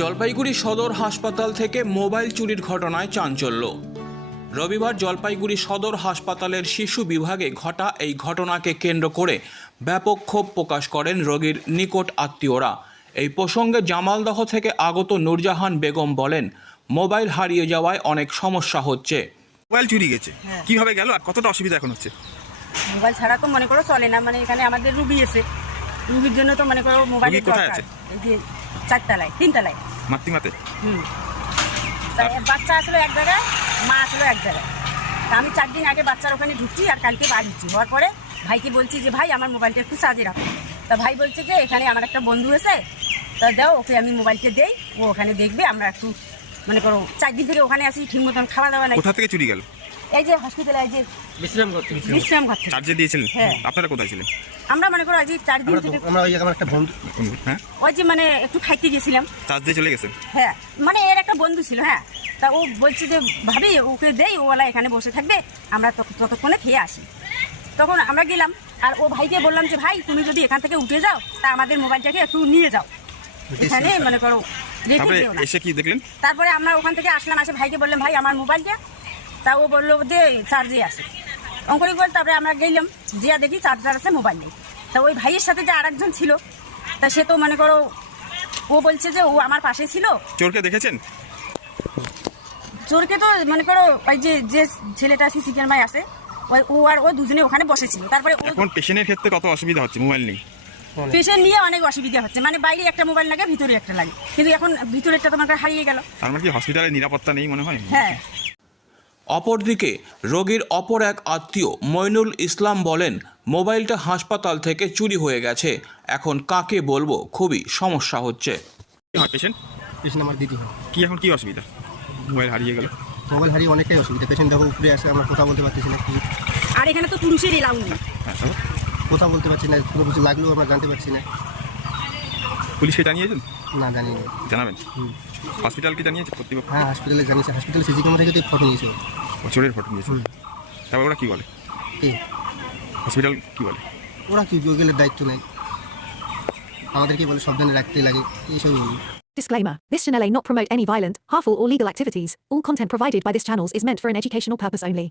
জলপাইগুড়ি সদর হাসপাতাল থেকে মোবাইল চুরির ঘটনায় চাঞ্চল্য। রবিবার জলপাইগুড়ি সদর হাসপাতালের শিশু বিভাগে ঘটা এই ঘটনাকে কেন্দ্র করে ব্যাপক ক্ষোভ প্রকাশ করেন রোগীর নিকট আত্মীয়রা। এই প্রসঙ্গে জামালদহ থেকে আগত নূরজাহান বেগম বলেন মোবাইল হারিয়ে যাওয়ায় অনেক সমস্যা হচ্ছে। মোবাইল চুরি গেছে। হ্যাঁ। কীভাবে গেল আর কতটা অসুবিধা এখন হচ্ছে? মোবাইল ছাড়া তো মনে করো চলে না মানে এখানে আমাদের রুগী এসে। রুগীর জন্য তো মনে করো মোবাইল কোথায় আছে? চারতলায় তিনতলায় মাতৃমাতে হুম। বাচ্চা আসলো এক জায়গায়, মা আসলো এক জায়গায়। আমি চার দিন আগে বাচ্চার ওখানে ঢুকছি আর কালকে বাড়িছি হওয়ার পরে ভাইকে বলছি যে, ভাই, আমার মোবাইলটা একটু চার্জে রাখো। তা ভাই বলছে যে, এখানে আমার একটা বন্ধু এসে, তা দাও, ওকে আমি মোবাইলটা দেই, ও ওখানে দেখবে, আমরা একটু মনে করো চার দিন থেকে ওখানে আসি ঠিক মতন খাওয়া দাওয়া নাই। কোথা থেকে চুরি গেল? এই যে হসপিটালে এই যে বিশ্রাম করতে বিশ্রাম করতে চার্জে দিয়েছিলেন? হ্যাঁ। আপনারা কোথায় ছিলেন? আমরা মনে করো আজ এই চার দিন থেকে আমরা ওই আমার একটা বন্ধু হ্যাঁ? ওই যে মানে একটু খাইতে গেছিলাম। চার্জ দিয়ে চলে গেছেন হ্যাঁ। মানে এর একটা বন্ধু ছিল হ্যাঁ। তা ও বলছে যে ভাবি ওকে দেই ওলা এখানে বসে থাকবে আমরা তত- ততক্ষণে খেয়ে আসি। তখন আমরা গেলাম আর ও ভাইকে বললাম যে ভাই তুমি যদি এখান থেকে উঠে যাও তা আমাদের মোবাইলটাকে একটু নিয়ে যাও। এখানে মনে করো তারপরে দিও এসে কি দেখলেন? তারপরে আমরা ওখান থেকে আসলাম আসে ভাইকে বললাম ভাই আমার মোবাইলটা তা ও বলল যে চার্জে আছে। অঙ্করি বল তারপরে আমরা গেলাম জিয়া দেখি চার্জার আছে মোবাইল নেই। তা ওই ভাইয়ের সাথে যে আরেকজন ছিল তা সে তো মনে করো ও বলছে যে ও আমার পাশে ছিল। চোরকে দেখেছেন? চোরকে তো মনে করো ওই যে যে ছেলেটা সিসি ক্যামেরায় আছে ওই ও আর ও দুজনে ওখানে বসেছিল। তারপরে এখন পেশেন্টের ক্ষেত্রে কত অসুবিধা হচ্ছে? মোবাইল নেই। পেশেন্ট নিয়ে অনেক অসুবিধা হচ্ছে। মানে বাইরে একটা মোবাইল লাগে ভিতরে একটা লাগে। কিন্তু এখন ভিতরেরটা তোমার হারিয়ে গেল। তার মানে কি হসপিটালে নিরাপত্তা নেই মনে হয়? হ্যাঁ। অপরদিকে রোগীর অপর এক আত্মীয় মইনুল ইসলাম বলেন মোবাইলটা হাসপাতাল থেকে চুরি হয়ে গেছে। এখন কাকে বলব? খুবই সমস্যা হচ্ছে। কি পেশেন্ট? পেশেন্ট আমার দিদি। হয় কি এখন কি অসুবিধা? মোবাইল হারিয়ে গেল। মোবাইল হারিয়ে অনেকটাই অসুবিধা। পেশেন্ট দেখো উপরে আসে আমরা কথা বলতে পারতেছি না। আর এখানে তো পুরুষের এলাউ নেই। হ্যাঁ? কথা বলতে পারছি না কোনো কিছু লাগলেও আমরা জানতে পারছি না পুলিশকে জানিয়েছেন না জানি না জানাবেন হুম। হসপিটালকে জানিয়েছে কর্তৃপক্ষ হ্যাঁ হসপিটালে জানিয়েছে হসপিটালে সিসি ক্যামেরা থেকে তো ফটো নিয়েছে ও। ও চোরের ফটো নিয়েছে তারপর ওরা কি বলে কি হসপিটাল কি বলে ওরা কি ওগুলোর দায়িত্ব নেই আমাদেরকে বলে সাবধানে রাখতে লাগে এইসব Disclaimer This channel may not promote any violent, harmful, or legal activities. All content provided by this channel is meant for an educational purpose only.